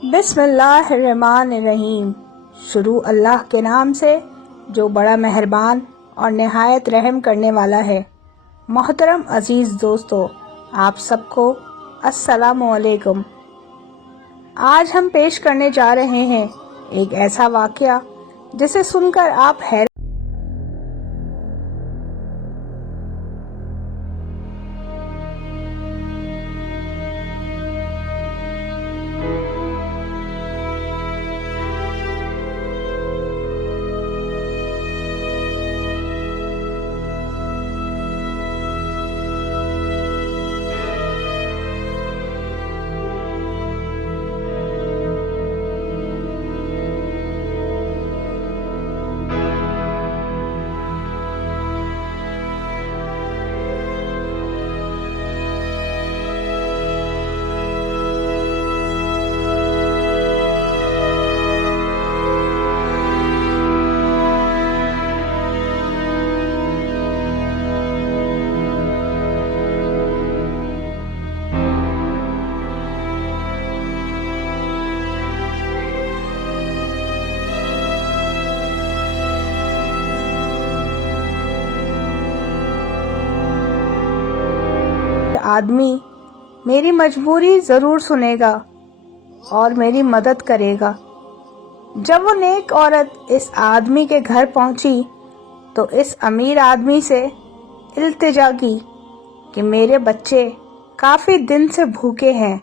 بسم اللہ الرحمن الرحیم۔ شروع اللہ کے نام سے جو بڑا مہربان اور نہایت رحم کرنے والا ہے۔ محترم عزیز دوستو، آپ سب کو السلام علیکم۔ آج ہم پیش کرنے جا رہے ہیں ایک ایسا واقعہ جسے سن کر آپ حیران آدمی میری مجبوری ضرور سنے گا اور میری مدد کرے گا۔ جب وہ نیک عورت اس آدمی کے گھر پہنچی تو اس امیر آدمی سے التجا کی کہ میرے بچے کافی دن سے بھوکے ہیں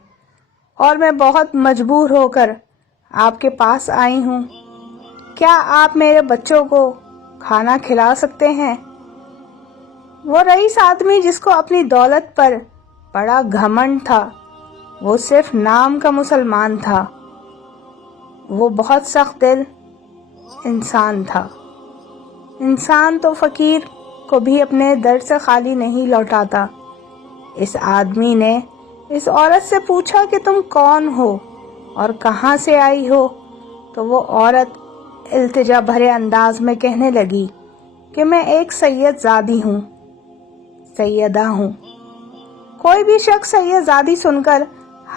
اور میں بہت مجبور ہو کر آپ کے پاس آئی ہوں۔ کیا آپ میرے بچوں کو کھانا کھلا سکتے ہیں؟ وہ رئیس آدمی، جس کو اپنی دولت پر بڑا گھمنڈ تھا، وہ صرف نام کا مسلمان تھا۔ وہ بہت سخت دل انسان تھا۔ انسان تو فقیر کو بھی اپنے در سے خالی نہیں لوٹاتا۔ اس آدمی نے اس عورت سے پوچھا کہ تم کون ہو اور کہاں سے آئی ہو؟ تو وہ عورت التجا بھرے انداز میں کہنے لگی کہ میں ایک سید زادی ہوں، سیدہ ہوں۔ کوئی بھی شخص سید زادی سن کر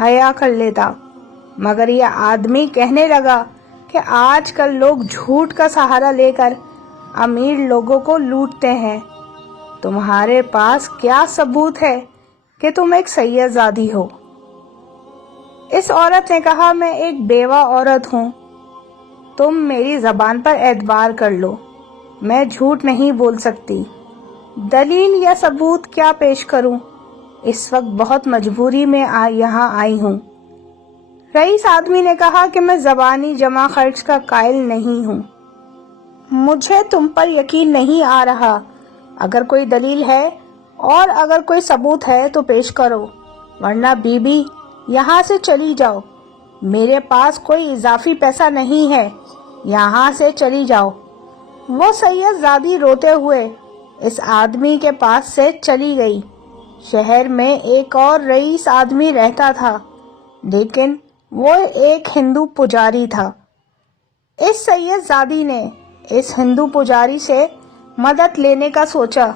حیا کر لیتا، مگر یہ آدمی کہنے لگا کہ آج کل لوگ جھوٹ کا سہارا لے کر امیر لوگوں کو لوٹتے ہیں۔ تمہارے پاس کیا ثبوت ہے کہ تم ایک سید زادی ہو؟ اس عورت نے کہا، میں ایک بیوہ عورت ہوں۔ تم میری زبان پر اعتبار کر لو، میں جھوٹ نہیں بول سکتی۔ دلیل یا ثبوت کیا پیش کروں؟ اس وقت بہت مجبوری میں یہاں آئی ہوں۔ رئیس آدمی نے کہا کہ میں زبانی جمع خرچ کا قائل نہیں ہوں۔ مجھے تم پر یقین نہیں آ رہا۔ اگر کوئی دلیل ہے اور اگر کوئی ثبوت ہے تو پیش کرو، ورنہ بی بی یہاں سے چلی جاؤ۔ میرے پاس کوئی اضافی پیسہ نہیں ہے، یہاں سے چلی جاؤ۔ وہ سید زادی روتے ہوئے اس آدمی کے پاس سے چلی گئی۔ شہر میں ایک اور رئیس آدمی رہتا تھا، لیکن وہ ایک ہندو پجاری تھا۔ اس سید زادی نے اس ہندو پجاری سے مدد لینے کا سوچا۔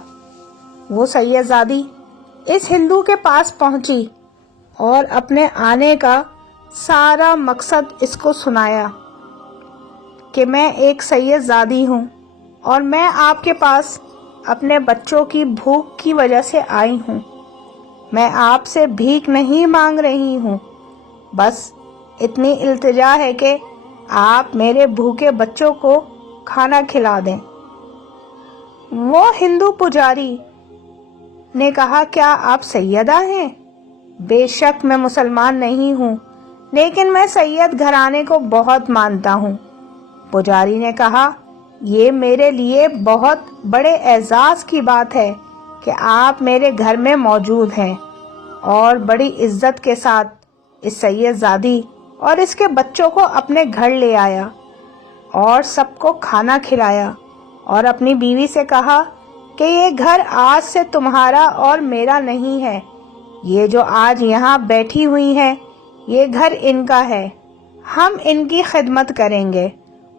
وہ سید زادی اس ہندو کے پاس پہنچی اور اپنے آنے کا سارا مقصد اس کو سنایا کہ میں ایک سید زادی ہوں اور میں آپ کے پاس اپنے بچوں کی بھوک کی وجہ سے آئی ہوں۔ میں آپ سے بھیک نہیں مانگ رہی ہوں، بس اتنی التجا ہے کہ آپ میرے بھوکے بچوں کو کھانا کھلا دیں۔ وہ ہندو پجاری نے کہا، کیا آپ سیدہ ہیں؟ بے شک میں مسلمان نہیں ہوں، لیکن میں سید گھرانے کو بہت مانتا ہوں۔ پجاری نے کہا، یہ میرے لیے بہت بڑے اعزاز کی بات ہے کہ آپ میرے گھر میں موجود ہیں، اور بڑی عزت کے ساتھ اس سید زادی اور اس کے بچوں کو اپنے گھر لے آیا اور سب کو کھانا کھلایا، اور اپنی بیوی سے کہا کہ یہ گھر آج سے تمہارا اور میرا نہیں ہے، یہ جو آج یہاں بیٹھی ہوئی ہیں یہ گھر ان کا ہے، ہم ان کی خدمت کریں گے،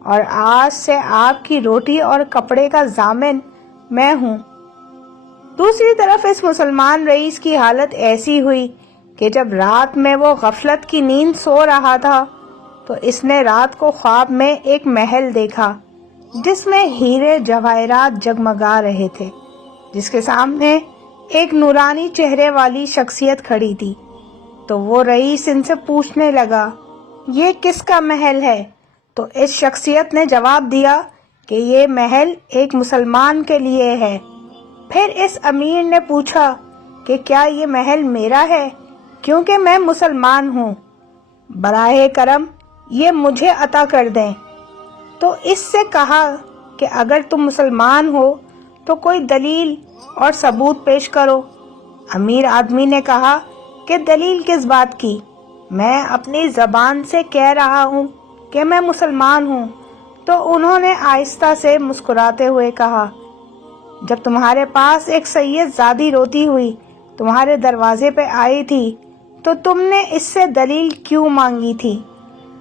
اور آج سے آپ کی روٹی اور کپڑے کا ضامن میں ہوں۔ دوسری طرف اس مسلمان رئیس کی حالت ایسی ہوئی کہ جب رات میں وہ غفلت کی نیند سو رہا تھا تو اس نے رات کو خواب میں ایک محل دیکھا جس میں ہیرے جواہرات جگمگا رہے تھے، جس کے سامنے ایک نورانی چہرے والی شخصیت کھڑی تھی۔ تو وہ رئیس ان سے پوچھنے لگا، یہ کس کا محل ہے؟ تو اس شخصیت نے جواب دیا کہ یہ محل ایک مسلمان کے لیے ہے۔ پھر اس امیر نے پوچھا کہ کیا یہ محل میرا ہے، کیونکہ میں مسلمان ہوں، براہ کرم یہ مجھے عطا کر دیں۔ تو اس سے کہا کہ اگر تم مسلمان ہو تو کوئی دلیل اور ثبوت پیش کرو۔ امیر آدمی نے کہا کہ دلیل کس بات کی؟ میں اپنی زبان سے کہہ رہا ہوں کہ میں مسلمان ہوں۔ تو انہوں نے آہستہ سے مسکراتے ہوئے کہا، جب تمہارے پاس ایک سید زادی روتی ہوئی تمہارے دروازے پہ آئی تھی تو تم نے اس سے دلیل کیوں مانگی تھی؟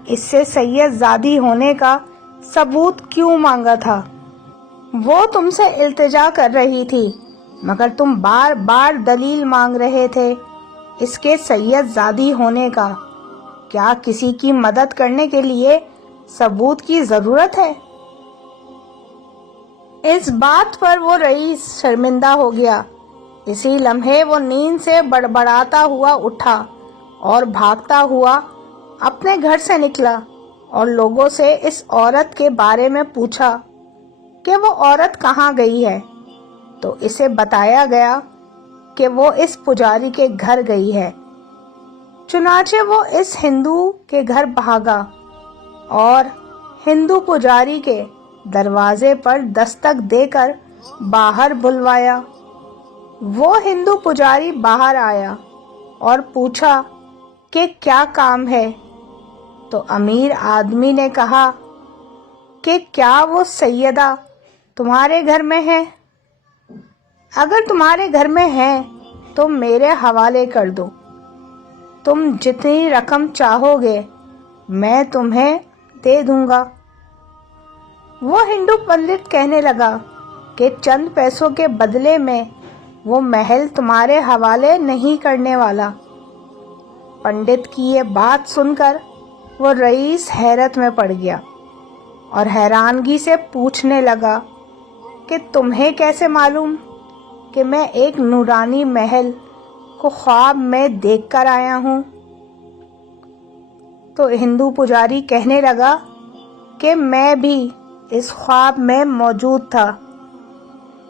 اس سے سید زادی ہونے کا ثبوت کیوں مانگا تھا؟ وہ تم سے التجا کر رہی تھی مگر تم بار بار دلیل مانگ رہے تھے اس کے سید زادی ہونے کا۔ کیا کسی کی مدد کرنے کے لیے ثبوت کی ضرورت ہے؟ اس بات پر وہ رئیس شرمندہ ہو گیا۔ اسی لمحے وہ نیند سے بڑبڑاتا ہوا اٹھا اور بھاگتا ہوا اپنے گھر سے نکلا اور لوگوں سے اس عورت کے بارے میں پوچھا کہ وہ عورت کہاں گئی ہے۔ تو اسے بتایا گیا کہ وہ اس پجاری کے گھر گئی ہے۔ چنانچہ وہ اس ہندو کے گھر بھاگا اور ہندو پجاری کے دروازے پر دستک دے کر باہر بلوایا۔ وہ ہندو پجاری باہر آیا اور پوچھا کہ کیا کام ہے؟ تو امیر آدمی نے کہا کہ کیا وہ سیدہ تمہارے گھر میں ہے؟ اگر تمہارے گھر میں ہے تو میرے حوالے کر دو، تم جتنی رقم چاہو گے میں تمہیں دے دوں گا۔ وہ ہندو پنڈت کہنے لگا کہ چند پیسوں کے بدلے میں وہ محل تمہارے حوالے نہیں کرنے والا۔ پنڈت کی یہ بات سن کر وہ رئیس حیرت میں پڑ گیا اور حیرانگی سے پوچھنے لگا کہ تمہیں کیسے معلوم کہ میں ایک نورانی محل کو خواب میں دیکھ کر آیا ہوں؟ تو ہندو پجاری کہنے لگا کہ میں بھی اس خواب میں موجود تھا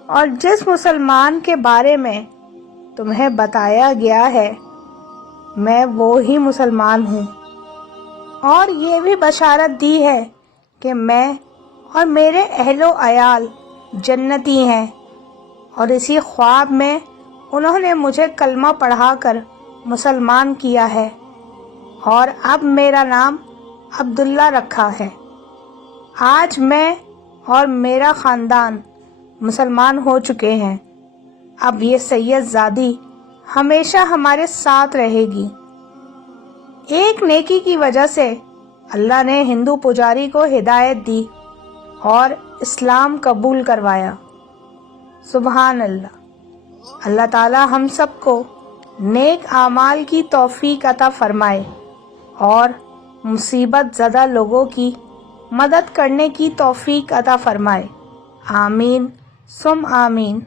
اور جس مسلمان کے بارے میں تمہیں بتایا گیا ہے میں وہی مسلمان ہوں، اور یہ بھی بشارت دی ہے کہ میں اور میرے اہل و عیال جنتی ہیں، اور اسی خواب میں انہوں نے مجھے کلمہ پڑھا کر مسلمان کیا ہے اور اب میرا نام عبداللہ رکھا ہے۔ آج میں اور میرا خاندان مسلمان ہو چکے ہیں، اب یہ سید زادی ہمیشہ ہمارے ساتھ رہے گی۔ ایک نیکی کی وجہ سے اللہ نے ہندو پجاری کو ہدایت دی اور اسلام قبول کروایا۔ سبحان اللہ۔ اللہ تعالی ہم سب کو نیک اعمال کی توفیق عطا فرمائے اور مصیبت زدہ لوگوں کی مدد کرنے کی توفیق عطا فرمائے۔ آمین ثم آمین۔